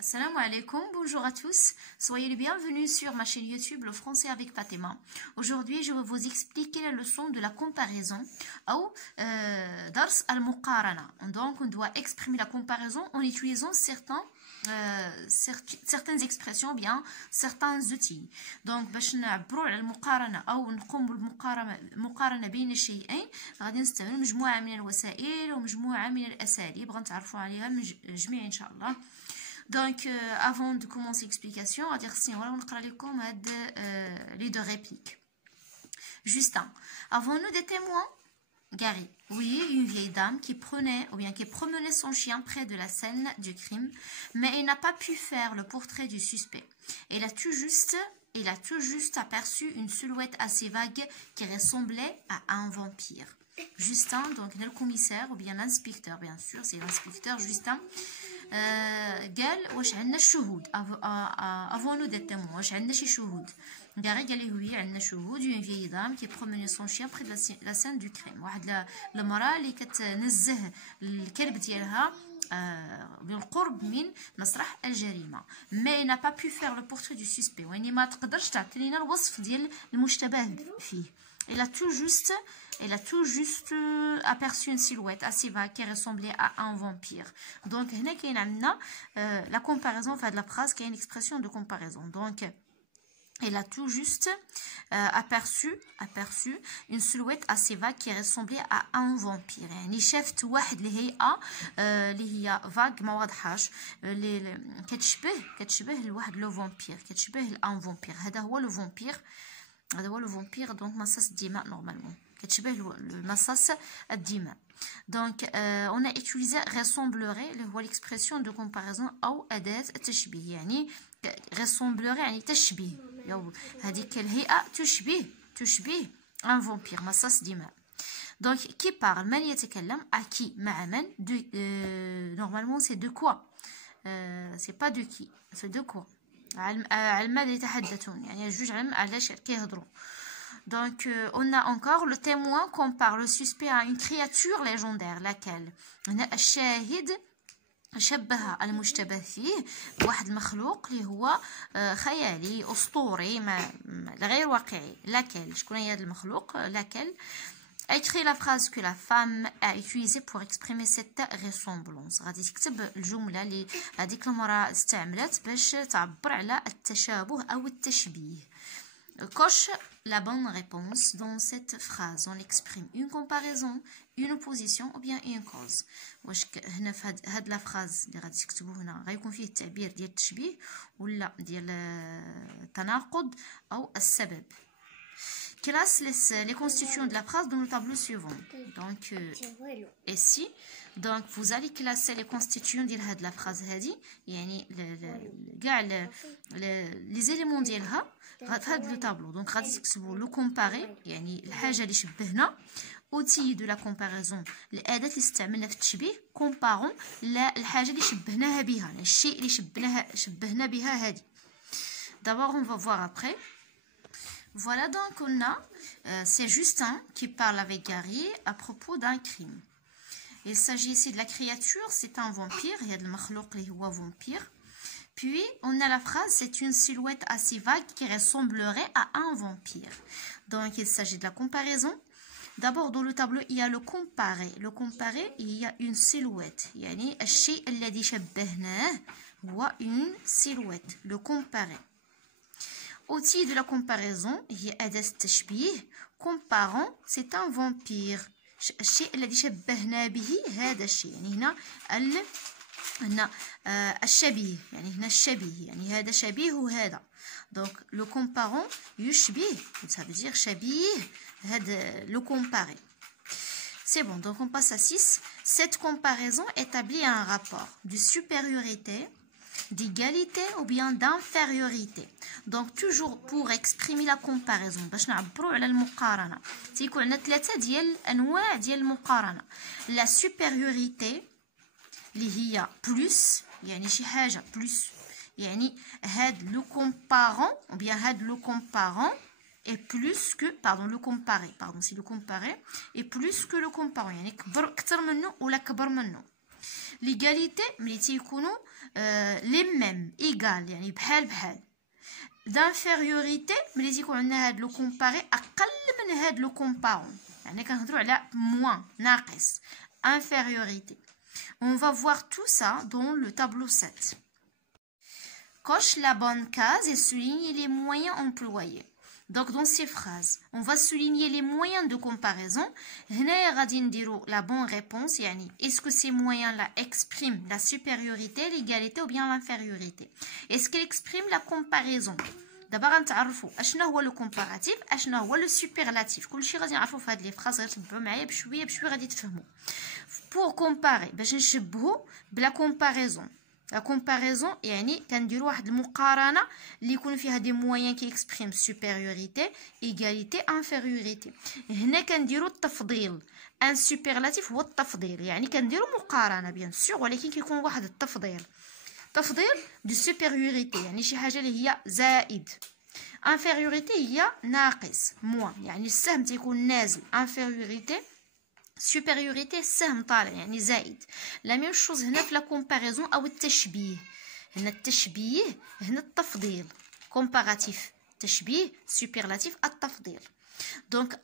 Assalamu alaikum, bonjour à tous, soyez les bienvenus sur ma chaîne YouTube Le Français avec Fatima. Aujourd'hui, je vais vous expliquer la leçon de la comparaison ou Dars al-Muqarana. Donc, on doit exprimer la comparaison en utilisant certaines expressions, bien certains outils. Donc, باش نعبروا على المقارنة أو نقوم بالمقارنة بين الشيئين غادي نستعمل مجموعة من الوسائل ومجموعة من الأساليب غنتعرفوا عليها من جميع إن شاء الله. Donc, avant de commencer l'explication, on va dire si on va les deux répliques. Justin, avons-nous des témoins? Gary, oui, une vieille dame qui prenait ou bien qui promenait son chien près de la scène du crime, mais elle n'a pas pu faire le portrait du suspect. Elle a tout juste aperçu une silhouette assez vague qui ressemblait à un vampire. Justin, donc le commissaire ou bien l'inspecteur, bien sûr, c'est l'inspecteur Justin. قال واش عندنا الشهود افونو دي تيمون واش عندنا شي شهود قال لي وي عندنا شهود une vieille dame qui promenait son chien près de la scène du crime واحد المراه اللي كتنزه الكلب ديالها بالقرب من مسرح الجريمه mais n'a pas pu faire le portrait du suspect يعني ما تقدرش تعطي لنا الوصف ديال المشتبه فيه. Elle a tout juste aperçu une silhouette assez vague qui ressemblait à un vampire. Donc, la comparaison, enfin de la phrase, qui est une expression de comparaison. Donc, elle a tout juste aperçu une silhouette assez vague qui ressemblait à un vampire. يعني شافت واحد الهيئة اللي هي vague ما واضحاش اللي كتشبه لواحد لو فامبير كتشبه لان فامبير. هذا هو لو فامبير donc مصاص الدماء normalement كتشبه المصاص الدماء. Donc on a utilisé ressemblerait اللي هو l'expression de comparaison أو أداة التشبيه. يعني ressemblerait يعني تشبيه هذيك الهيئة تشبه un vampire مصاص دماء. Donc qui parle من يتكلم à qui مع من normalement c'est de quoi c'est pas de qui c'est de quoi على ماذا يتحدثون يعني جوج علم علاش كيهضروا. Donc on a encore le témoin compare le suspect à une créature légendaire laquelle هنا الشاهد شبه المشتبه فيه بواحد المخلوق اللي هو خيالي اسطوري غير واقعي. laquelle شكون هي هذا المخلوق laquelle écrit la phrase que la femme a utilisée pour exprimer cette ressemblance. غادي تكتب الجملة اللي هذيك المرأة استعملت باش تعبر على التشابه أو التشبيه. Coche la bonne réponse dans cette phrase. On exprime une comparaison, une opposition ou bien une cause. واش هنا في هاد لا فراز اللي غادي تكتبوا هنا غيكون فيه التعبير ديال التشبيه ولا ديال التناقض أو السبب. Classe les constituants de la phrase dans le tableau suivant. Donc, ici, donc vous allez classer les constituants de la phrase هذه يعني les éléments ديالها في هذا le tableau. Donc غادي تكتبوا le comparer يعني الحاجة اللي شبهنا outil de la comparaison الأداة اللي استعملنا في التشبيه comparons الحاجة اللي شبهناها بها الشيء اللي شبهنا بها هذه. D'abord on va voir après. Voilà donc on a c'est Justin qui parle avec Gary à propos d'un crime. Il s'agit ici de la créature, c'est un vampire, il y a le makhlouk qui est vampire. Puis on a la phrase c'est une silhouette assez vague qui ressemblerait à un vampire. Donc il s'agit de la comparaison. D'abord dans le tableau il y a le comparé. Le comparé il y a une silhouette. يعني الشيء الذي شبهناه هو une silhouette. Le comparé. Outil de la comparaison هي أداة التشبيه. Comparant c'est un vampire. الشيء الذي شبهنا به هذا الشيء يعني هنا الشبيه يعني هنا الشبيه يعني هذا شبيه وهذا. Donc le comparant يشبه ça veut dire شبيه هذا le comparé. C'est bon donc on passe à 6. Cette comparaison établit un rapport de supériorité, d'égalité ou bien d'infériorité. Donc toujours pour exprimer la comparaison باش نعبروا على المقارنه تيكون عندنا ثلاثه ديال انواع ديال المقارنه. la supériorité اللي هي plus يعني شي حاجه plus يعني هاد لو كومبارون ou bien هاد لو كومبارون est plus que pardon le comparé c'est le comparé est plus que le comparant يعني كبر اكثر منه ولا كبر منه. ليغاليتي ملي تيكونوا لي ميم ايغال يعني بحال بحال. دانفيريوريتي ملي تيكون عندنا هاد لو كومباري اقل من هاد لو كومبارون، يعني كنهضروا على موان ناقص. infériorité. On va voir tout ça dans le tableau 7. Coche la bonne case et souligne les moyens employés. Donc dans ces phrases, on va souligner les moyens de comparaison. هنا غادي نديرو la bonne réponse, يعني est-ce que ces moyens-là expriment la supériorité, l'égalité ou bien l'infériorité? Est-ce qu'ils expriment la comparaison? دابا غنتعرفوا اشنا هو لو كومباراتيف، اشنا هو لو سوبرلاتيف. كلشي غادي نعرفوا في هاد لي فراز، غير تبعوا معايا بشويه بشويه غادي تفهموا. بور كومباري باش نشبهوا بلا كومباريزون. لا كومباريزون يعني كنديروا واحد المقارنه اللي يكون فيها دي مويان كي اكسبريم سوبيريوريتي ايغاليتي انفيريوريتي. هنا كنديروا التفضيل، ان سوبرلاتيف هو التفضيل، يعني كنديروا مقارنه بيان سور ولكن كيكون واحد التفضيل. تفضيل دو سوبيريوريتي يعني شي حاجه اللي هي زائد. انفيريوريتي هي ناقص موان، يعني السهم تيكون نازل. انفيريوريتي supériorité السهم طالع يعني زائد. لا ميم شوز هنا في لا كومباريزون او التشبيه. هنا التشبيه، هنا التفضيل. كومباراتيف تشبيه، سوبرلاتيف التفضيل. دونك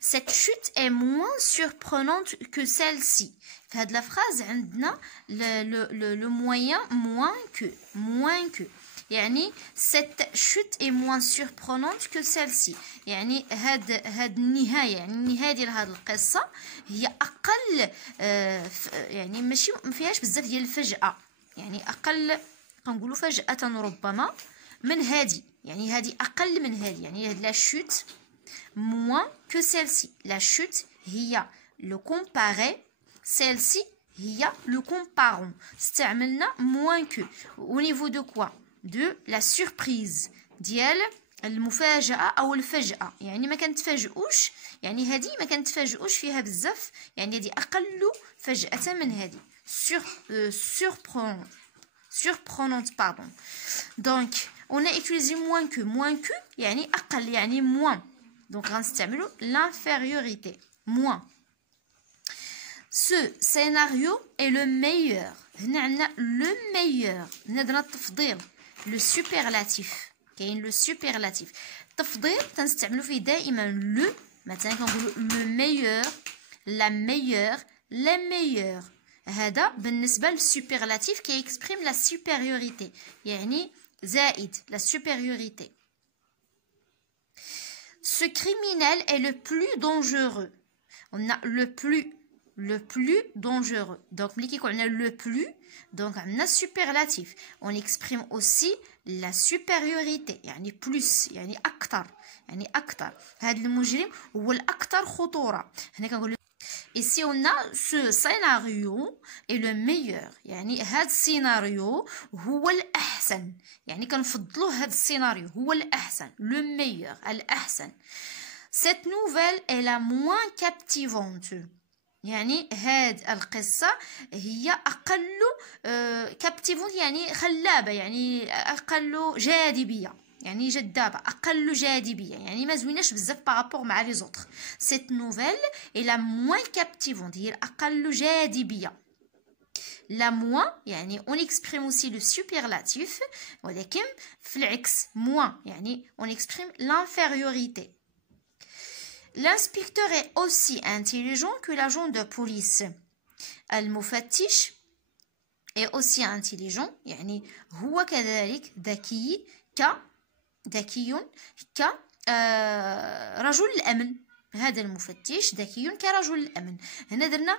cette chute est moins surprenante que celle-ci. في هاد لا فراز عندنا le moyen moins que يعني cette chute est moins surprenante que celle-ci. يعني هاد النهايه، يعني النهايه ديال هاد القصه هي اقل يعني ماشي ما فيهاش بزاف ديال الفجأة، يعني اقل كنقولوا فجأة ربما من هادي، يعني هادي اقل من هادي. يعني هاد لا شوت moins que celle-ci. la chute هي le comparé، celle-ci هي le comparant. استعملنا moins que au niveau de quoi؟ de la surprise ديال المفاجأة أو الفجأة، يعني ما كنتفاجئوش، يعني هذه ما كنتفاجئوش فيها بزاف، يعني هذه أقل فجأة من هذه. surprenante pardon. donc on a utilisé moins que يعني أقل، يعني moins. donc غنستعملوا l'infériorité moins. ce scénario est le meilleur. هنا عندنا le meilleur، هنا درنا التفضيل لو سوبرلاتيف. كاين لو سوبرلاتيف التفضيل تنستعملوا فيه دائما لو، مثلا كنقولوا لو ميور، لا ميور، لا ميور. هذا بالنسبه للسوبرلاتيف كي اكسبريم لا سوبيريوريتي، يعني زائد لا سوبيريوريتي. ce criminel est le plus dangereux. on a le plus dangereux. donc ملي كيكون عندنا le plus donc عندنا superlatif. on exprime aussi la supériorité يعني plus، يعني اكثر، يعني اكثر. هذا المجرم هو الاكثر خطوره. هنا كنقول ici on a ce scénario est le meilleur، يعني هذا السيناريو هو الاحسن، يعني كنفضلوا هذا السيناريو هو الاحسن، le meilleur الاحسن. cette nouvelle est la moins captivante. يعني هاد القصة هي أقل كابتيفون يعني خلابة، يعني أقل جاذبية، يعني جذابة، أقل جاذبية، يعني ما زويناش بزاف بارابور مع لي زوطخ. cette nouvelle est la moins captivante، هي الأقل جاذبية. la moins يعني on exprime aussi le superlatif، ولكن في العكس moins يعني on exprime l'infériorité. l'inspecteur est aussi intelligent que l'agent de police. المفتش est aussi intelligent يعني هو كذلك ذكي كرجل الأمن. هذا المفتش ذكي كرجل الأمن. هنا درنا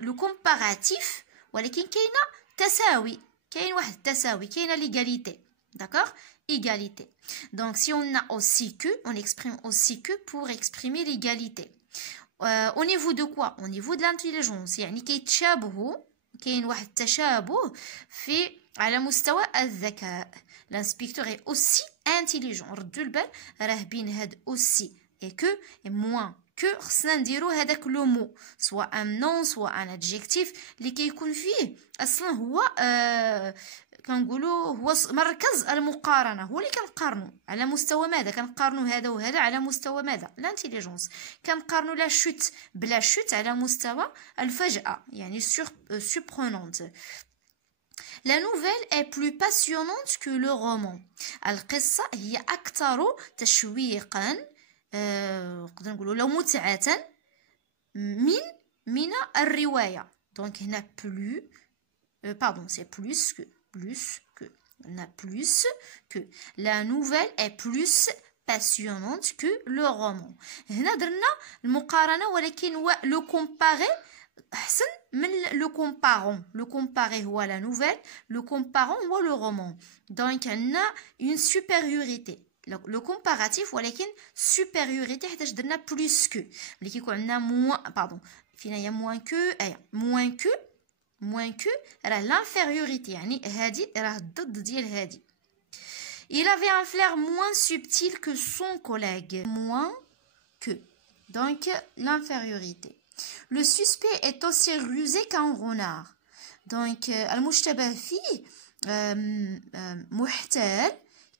لو كومباراتيف، ولكن كاينه تساوي، كاين واحد التساوي، كاينه ليغاليتي. d'accord égalité. donc si on a aussi que, on exprime aussi que pour exprimer l'égalité. au niveau de quoi? au niveau de l'intelligence، يعني كيتشابهوا، كاين واحد التشابه في على مستوى الذكاء. l'inspecteur est aussi intelligent. ردوا البال راه بين هاد aussi et que et moins que خصنا نديرو هذاك لو مو سوا ان نون سوا ان ادجيكتيف اللي كيكون فيه اصلا هو كنقولوا هو مركز المقارنه، هو اللي كنقارنوا على مستوى ماذا، كنقارنوا هذا وهذا على مستوى ماذا، لانتيليجونس. كنقارنوا لا شوت بلا شوت على مستوى الفجأة، يعني surprenante. La nouvelle est plus passionnante que le roman. القصة هي أكثر تشويقا، نقدر نقولوا لو متعة من الرواية. دونك هنا plus pardon, c'est plus que. On a plus que. La nouvelle est plus passionnante que le roman. هنا درنا المقارنة، ولكن لو كومباري أحسن من لو كومبارون. لو كومباري هو la nouvelle, لو كومبارون هو le roman. دونك عندنا une supériorité. لو كومباراتيف ولكن supériorité حيتاش درنا plus que. ملي كيكون عندنا moins pardon فينا هي moins que moins que راه l'infériorité، يعني هادي راه الضد ديال هادي. Il avait un flair moins subtil que son collègue. Moins que. Donc l'infériorité. Le suspect est aussi rusé qu'un renard. Donc المشتبه فيه محتال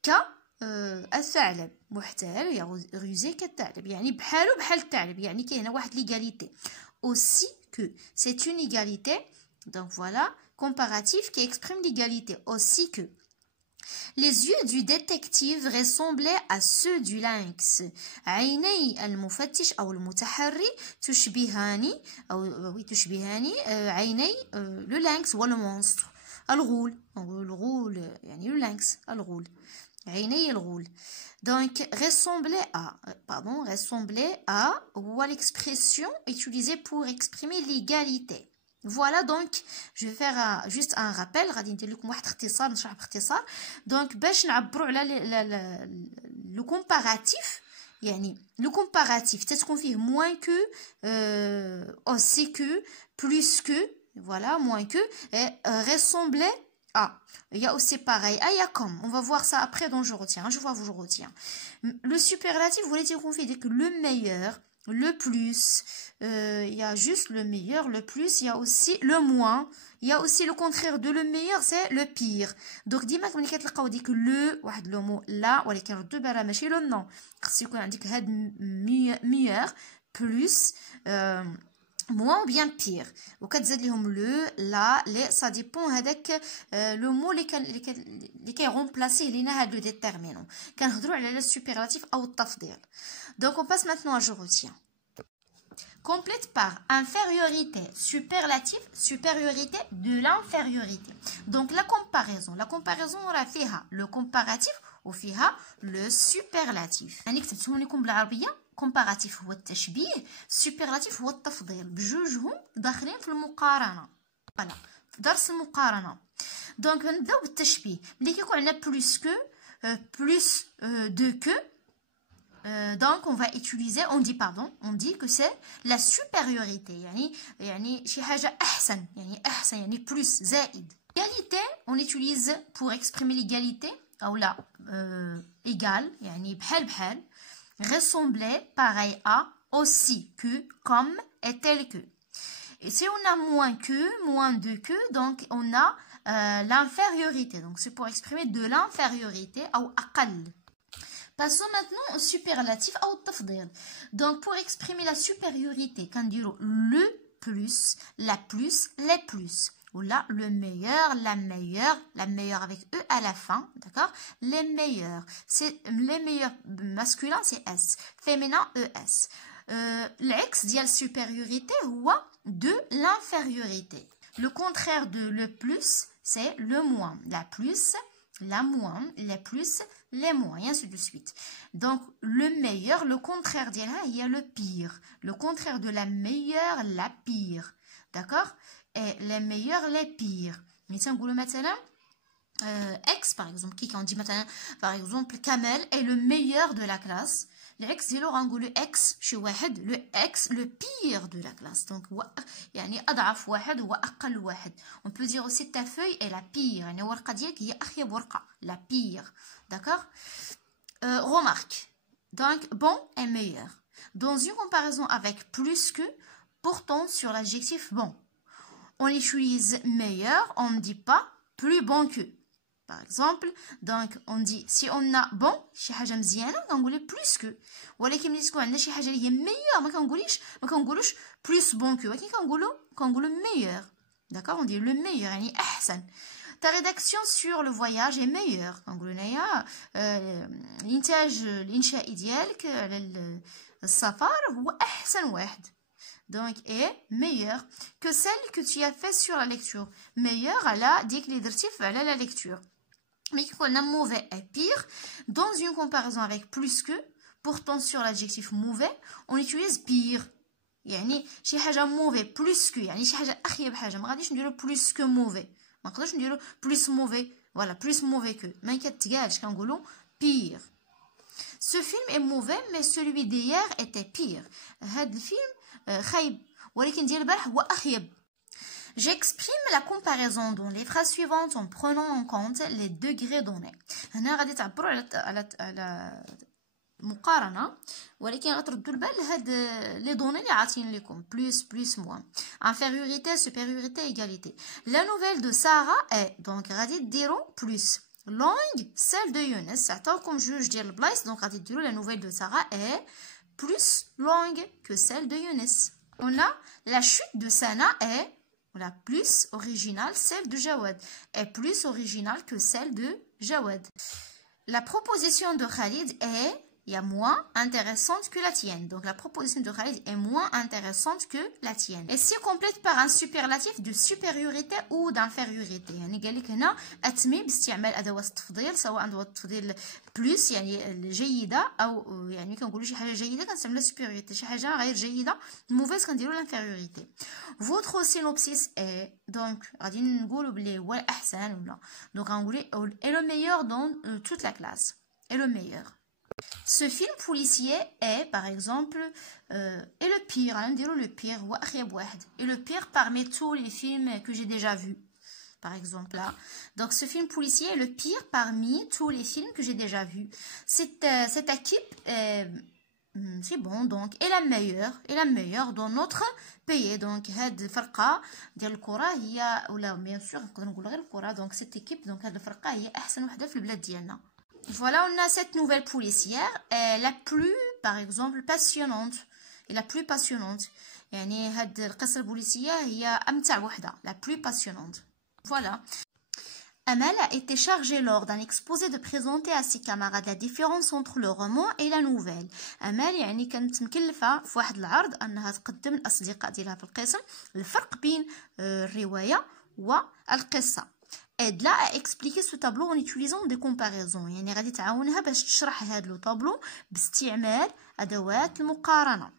كالثعلب. محتال rusé كالثعلب، يعني بحالو بحال الثعلب، يعني كاينه واحد l'égalité. Aussi que. C'est une égalité. Donc voilà, comparatif qui exprime l'égalité. Aussi que. Les yeux du détective ressemblaient à ceux du lynx. عيني المفتش أو المتحري تشبهان عيني le lynx و le monstre. الغول يعني le lynx الغول. عيني الغول. Donc ressembler à هو l'expression utilisée pour exprimer l'égalité. Voilà, donc je vais faire juste un rappel. غادي ندير لكم واحد اختصار، نشرح باختصار. donc باش نعبروا على لو كومباراتيف، يعني لو كومباراتيف تتكون فيه moins que aussi que plus que, voilà, moins que et ressembler à. Il y a aussi pareil, il y a comme, on va voir ça après dans je retiens, je retiens. Le superlatif voulait dire qu'on fait que le meilleur, le plus, il y a juste le meilleur, le plus, il y a aussi le moins, il y a aussi le contraire de le meilleur, c'est le pire. Donc ديما ملي كتلقاو ديك لو واحد لو مو لا، ولكن ردوا بالها ماشي لو نو، خص يكون عندك هاد meilleur plus moins ou bien pire، وكتزاد لهم لو لا لي سا ديبون هذاك لو مو اللي كيغومبلاسيه لينا هاد لو ديتيرمينون. كنهضروا على لو سوبيرلاتيف او التفضيل. Donc on passe maintenant à je retiens. Complète par infériorité, superlatif, supériorité de l'infériorité. Donc la comparaison راه فيها le comparatif وفيها le superlatif. يعني كتبتهم لكم بالعربية. comparatif هو التشبيه، superlatif هو التفضيل، بجوجهم داخلين في المقارنة. فوالا في درس المقارنة. دونك نبداو بالتشبيه. ملي كيكون عندنا plus que plus de que. Donc on va utiliser, on dit que c'est la supériorité، يعني شي حاجة أحسن، يعني plus زائد. Égalité, on utilise pour exprimer l'égalité أو لا égal، يعني بحال. Ressembler, pareil à, aussi que, comme et tel que. Et si on a moins que, moins de que, donc on a l'infériorité. Donc c'est pour exprimer de l'infériorité ou أقل. Passons maintenant au superlatif ou tafdil. Donc pour exprimer la supériorité, quand dire le plus, la plus, les plus. Ou là, le meilleur, la meilleure avec E à la fin, d'accord? Les meilleurs. C'est les meilleurs masculins, c'est S. Féminin, ES. L'ex dial supériorité ou de l'infériorité. Le contraire de le plus, c'est le moins. La plus, la moins, les plus, les moins, et ainsi de suite. Donc, le meilleur, le contraire d'elle, il y a le pire. Le contraire de la meilleure, la pire. D'accord? Et les meilleurs, les pires. مثلا نقولوا مثلا X par exemple, qui quand dit مثلا par exemple Kamel est le meilleur de la classe. L'ex ديالو غنقولوا X شي واحد le X le pire de la classe. Donc يعني أضعف واحد هو أقل واحد. On peut dire aussi ta feuille est la pire. يعني ورقة ديالك هي أخيب ورقة. La pire. D'accord? Remarque. Donc bon est meilleur. Dans une comparaison avec plus que, portant sur l'adjectif bon. On utilise meilleur, on ne dit pas plus bon que. Par exemple, donc on dit si on a bon شي حاجه مزيانه كنقولي plus que ولكن ملي تكون عندنا شي حاجه اللي هي meilleur ما كنقولوش plus bon que ولكن كنقولوا meilleur. D'accord, on dit le meilleur يعني احسن. Ta rédaction sur le voyage est meilleure. كنقولوا هنايا الانتاج الانشائي ديالك على السفر هو احسن واحد. Donc est meilleure que celle que tu as fait sur la lecture. Meilleure على ديك اللي درتي على la lecture. Mais qu'on a mauvais et pire, dans une comparaison avec plus que, pourtant sur l'adjectif mauvais, on utilise pire. يعني شي حاجة mauvais plus que يعني شي حاجة أخيب حاجة ما غاديش نديرو plus que mauvais ما نقدرش نديرو plus mauvais voilà plus mauvais que ما كتقالش كنقولو pire. Ce film est mauvais mais celui d'hier était pire. هاد الفيلم خايب ولكن ديال البارح هو أخيب. J'exprime la comparaison dans les phrases suivantes en prenant en compte les degrés donnés. هنا غادي تعبروا على مقارنة ولكن غتردوا البال لهاد لي دوني اللي عاطين لكم plus moins. Infériorité, supériorité, égalité. La nouvelle de Sarah est donc غادي ديروا plus. Longue, celle de Younes. عطاوكم جوج ديال البلايص donc غادي ديروا la nouvelle de Sarah est plus longue que celle de Younes. On a la chute de Sana est la plus originale, celle de Jawad est plus originale que celle de Jawad. La proposition de Khalid est moins intéressante que la tienne. Donc la proposition de Khalid est moins intéressante que la tienne. Et si complète par un superlatif de supériorité ou d'infériorité. يعني قال لك هنا أتمي باستعمال أدوات التفضيل سواء أدوات التفضيل بلس يعني جيدة أو يعني كنقولوا شي حاجة جيدة كنستعملها supériorité شي حاجة غير جيدة mauvaise كنديروا l'infériorité. Votre synopsis est donc غادي نقولوا بلي هو الأحسن ولا donc غنقولوا est le meilleur dans toute la classe. Est le meilleur. Ce film policier est, par exemple, est le pire. Le pire, est le pire parmi tous les films que j'ai déjà vus. Par exemple, là. Donc, ce film policier est le pire parmi tous les films que j'ai déjà vus. Cette équipe, c'est bon, donc, est la meilleure dans notre pays. Donc, هاد الفرقة ديال الكرة هي ولا bien sûr نقدر نقول غير الكرة. Donc, cette équipe, donc هاد الفرقة هي أحسن وحدة في البلاد ديالنا. Voilà, on a cette nouvelle policière, la plus, par exemple, passionnante. Et la plus passionnante. يعني هاد القصة البوليسية هي أمتع وحدة. La plus passionnante. Voilà. Amal a été chargée lors d'un exposé de présenter à ses camarades la différence entre le roman et la nouvelle. Amal يعني كانت مكلفة في واحد العرض أنها تقدم الأصدقاء ديالها في القسم الفرق بين الرواية والقصة. Aide là à expliquer ce tableau en utilisant des comparaisons. يعني غادي تعاونها باش تشرح هذا لو طابلو باستعمال أدوات المقارنة.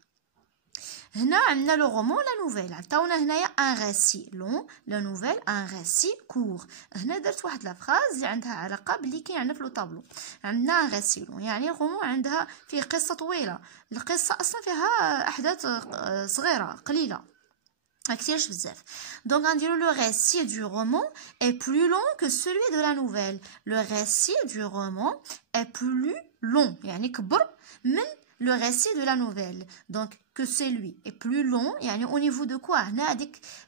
هنا عندنا لو رومان لا نوفيل عطاونا هنايا ان ريسي لون لا نوفيل ان ريسي كور. هنا درت واحد لا فراز اللي عندها علاقه باللي كاين عندنا في لو طابلو. عندنا ان ريسي لون يعني الرومان عندها فيه قصه طويله. القصه اصلا فيها احداث صغيره قليله كتيرش بزاف. Donc on dit le récit du roman est plus long que celui de la nouvelle. Le récit du roman est plus long يعني كبر من le récit de la nouvelle. Donc que celui est plus long يعني au niveau de quoi هنا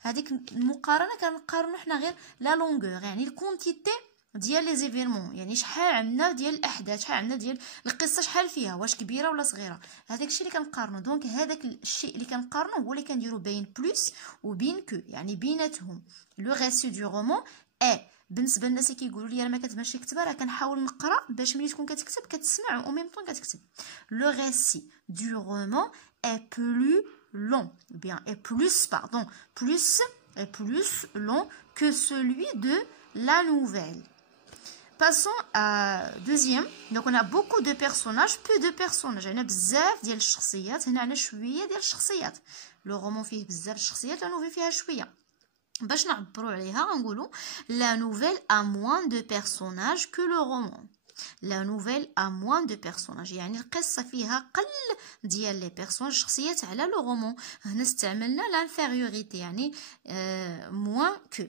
هذيك المقارنه كنقارنوا حنا غير لا لونغور يعني الكونتيتي ديال لي زيفيرمون يعني شحال عندنا ديال الاحداث شحال عندنا ديال القصه شحال فيها واش كبيره ولا صغيره هذاك الشيء اللي كنقارنوا. دونك هذاك الشيء اللي كنقارنوا هو اللي كنديروا بين بلس وبين كو يعني بيناتهم. لو ريسي دو رومان بالنسبه للناس اللي كيقولوا لي انا ما كتبانش كتبه راه كنحاول نقرا باش ملي تكون كتكتب كتسمع او ميم طون كتكتب. لو ريسي دو رومان est plus long bien est plus long que celui de la nouvelle. Passons à deuxième. Donc on a beaucoup de personnages, peu de personnages. هنا بزاف ديال الشخصيات هنا عندنا شويه ديال الشخصيات. لو رومان فيه بزاف الشخصيات لا نوفيل فيها شويه. باش نعبروا عليها غنقولوا la nouvelle a moins de personnages que le roman. La nouvelle a moins de personnages يعني القصة فيها قل ديال لي بيرسوناج شخصيات على لو رومان. هنا استعملنا l'infériorité يعني moins que.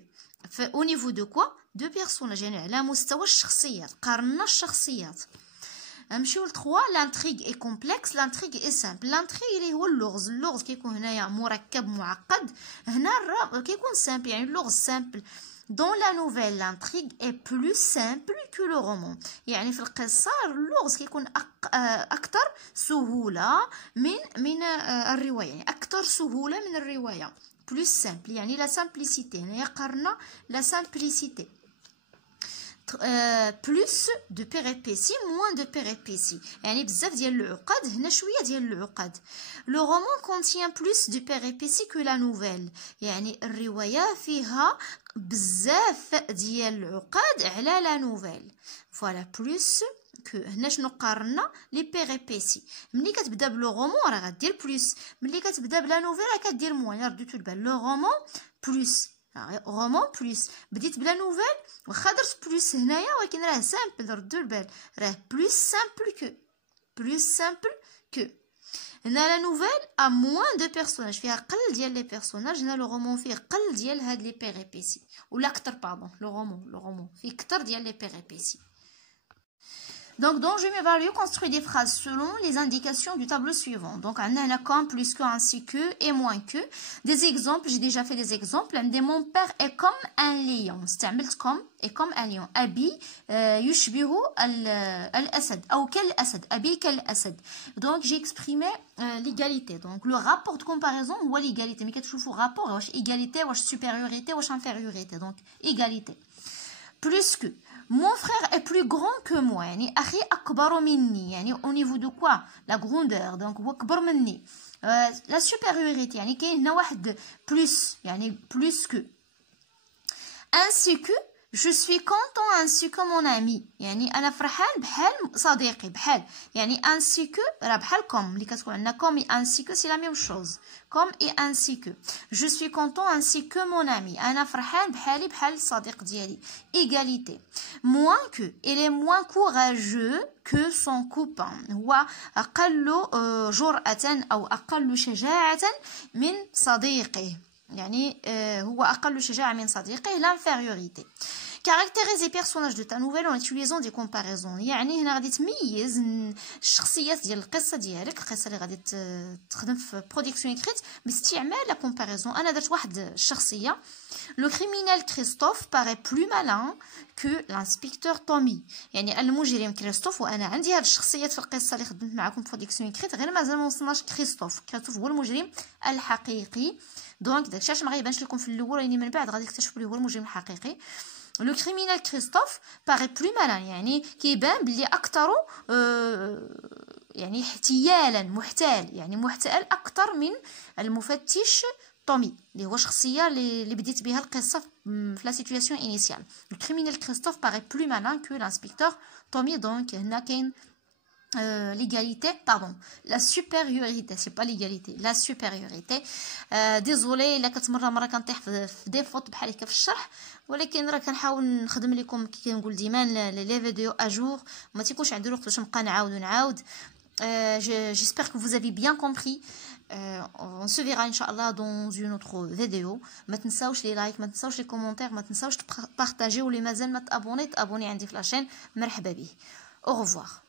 au niveau de quoi de personnages يعني على مستوى الشخصيات قارنا الشخصيات. نمشيو ل 3 l'intrigue est complexe l'intrigue est simple. l'intrigue اللي هو اللغز كيكون هنايا مركب معقد. هنا كيكون سامبل يعني اللغز سامبل Dans la nouvelle, l'intrigue est plus simple que le roman. يعني في القصة اللغز كيكون أكثر سهولة من الرواية، يعني أكثر سهولة من الرواية. plus simple يعني la simplicité، هنايا قرنا la simplicité. plus de péripéties, moins de péripéties. يعني بزاف ديال العقد، هنا شويه ديال العقد. Le roman contient plus de péripéties que la nouvelle. يعني الروايه فيها بزاف ديال العقد على لا نوفيل. فوالا plus que. هنا شنو قارنا لي بيريبيسي. ملي كتبدا بلو رومون راه غدير بلس، ملي كتبدا بلا نوفيل راه كدير موان. رديتو البال لو رومون بلس، رومون بلس. بديت بلا نوفيل واخا درت بلس هنايا ولكن راه سامبل. ردوا البال راه بلس سامبل كو، بلس سامبل كو. هنا لا نوفيل ا موان دو بيرسوناج، فيها قل ديال لي بيرسوناج. هنا لو رومون فيه قل ديال هاد لي بيريبيسي، ولا كتر باردون. لو رومون فيه كتر ديال لي بيريبيسي. Donc, dans je m'évalue, construis des phrases selon les indications du tableau suivant. Donc, on a comme, plus que, ainsi que et moins que. Des exemples, j'ai déjà fait des exemples. Mon père est comme un lion. C'est comme et comme un lion. Abi yushbihu al-asad. Ou quel asad? Abi quel asad. Donc, j'ai exprimé l'égalité. Donc, le rapport de comparaison ou l'égalité. Mais qu'est-ce que je rapport? Égalité, ou supériorité, ou infériorité. Donc, égalité. Plus que. Mon frère est plus grand que moi. يعني أخي أكبر مني. يعني au niveau de quoi? La grandeur. Donc هو أكبر مني. La supériorité. يعني كاين هنا واحد plus. يعني plus que. Ainsi que je suis content ainsi que mon ami. يعني أنا فرحان بحال صديقي بحال. يعني ainsi que راه بحال comme. اللي كتكون عندنا comme et ainsi que c'est la même chose. Comme et ainsi que. Je suis content ainsi que mon ami. أنا فرحان بحالي بحال الصديق ديالي. Égalité. Moins que. Il est moins courageux que son copain. هو أقل جرأة أو أقل شجاعة من صديقه. يعني هو أقل شجاعة من صديقه. L'infériorité. Caractérise les personnages de ta nouvelle en utilisant des comparaisons. يعني هنا غادي تميز الشخصيات ديال القصه ديالك، القصه اللي غادي تخدم في برودكسيون اكريت باستعمال لا كومباريزون. انا درت واحد الشخصيه. لو كريمينال كريستوف باري بلو مالان كو لانسبيكتور تومي. يعني المجرم كريستوف، وانا عندي هاد الشخصيات في القصه اللي خدمت معكم في برودكسيون اكريت، غير مازال ما وصلناش كريستوف هو المجرم الحقيقي. دونك داكشي علاش ما غيبانش لكم في الاول، يعني من بعد غادي تكتشفوا لي هو المجرم الحقيقي. لو كريمينال كريستوف باري بلو مالان، يعني كيبان بلي اكثر يعني احتيالا، محتال، يعني محتال اكثر من المفتش تومي اللي هو شخصيه اللي بديت بها القصه في لا سيتوياسيون انيسيال. لو كريمينال كريستوف باري بلو مالان كو لانسبيكتور تومي. دونك هنا كاين l'égalité, pardon, la supériorité, c'est pas l'égalité, la supériorité. ديزولي الا مرة كنطيح في دي فوت بحال هكا في الشرح، ولكن راه كنحاول نخدم لكم كي كنقول ديما لي فيديو اجور، ما تيكونش عندي الوقت باش نبقى نعاود. J'espère que vous avez bien compris. On se verra Inch'Allah dans une autre vidéo. ما تنساوش لي لايك، ما تنساوش لي كومونتير، ما تنساوش تبارطاجيو، ولي مازال ما تابوني عندي في لاشين مرحبا به. Au revoir.